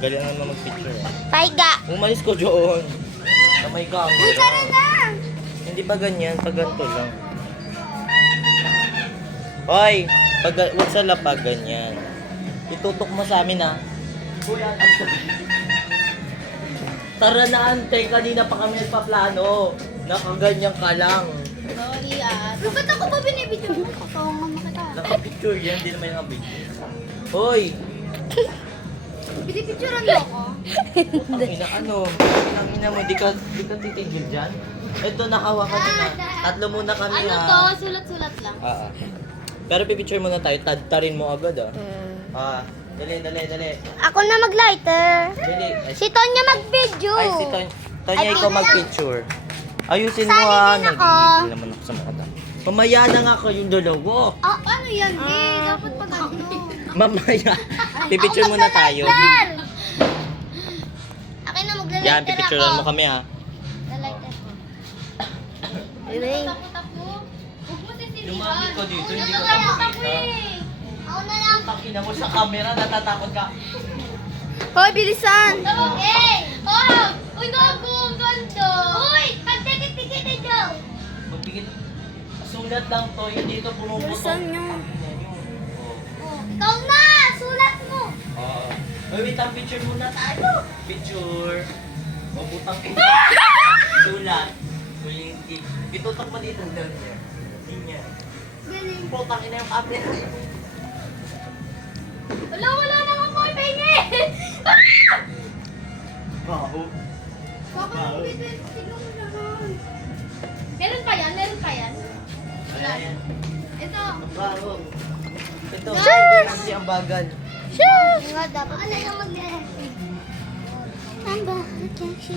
Galing naman mag-picture eh. Paiga. Umalis ko doon. Na may Uy, camera. tara na. Hindi pa ganyan, pag ganito lang. Hoy, huwag sa lapag ganyan. Itutok mo sa amin ha. Kuya, tara na ante, kanina pa kami nagpaplano. Nakaganyan ka lang. Sorry ba't ako ba binibidyo mo? Katawan mo kita. Nakapicture yan, hindi naman yung nakapicture. Hoy! Binipicturean mo ako? Ang ina ano? Ang ina mo, di ka titigil dyan? Ito, nakahawakan mo na. Tatlo muna kami Ano ha. to? Sulat-sulat lang. Pero pipicture muna tayo, tadtarin mo agad dali. Ako na mag-lighter. Dali. Si Tonya mag-video. Ay, si Tonya, ikaw mag-picture. Ayusin mo Sali ha. din ako. Nagigigil naman ako sa mga tao. Mamaya na nga kayong dalawa. Ano yan, dapat pag ano. Mamaya. Pipicture muna tayo. Akin na mag-lighter ako. Yan, pipicturean mo kami ha. Lighter ko. Takot ako. Huwag mo sisilihan. Lumapit ko dito, hindi ko Takot nakakita. ako Ako na lang. Pakina mo sa camera, natatakot ka. Hoy, bilisan! Okay! Oh! Uy, gago! Ang ganda! Uy! Pagtikit-tikit ito! Magbigit. Sulat lang to, hindi ito pumuputok. Bilisan nyo. Oh. Ikaw na! Sulat mo! Oo. Wait, ang picture muna tayo. Picture. O, butang sulat. Itutok mo dito. Ganyan. Galing. Putang ina yung camera. Wala na nga po! Ipahingi! Baho. Baka tignan mo naman. Meron pa yan? Wala yan. Ito. Ang baho. Ito. Sure. Kasi ang bagal. Sure! Nga dapat. Ano yung mag-lighter? Ang bakit kasi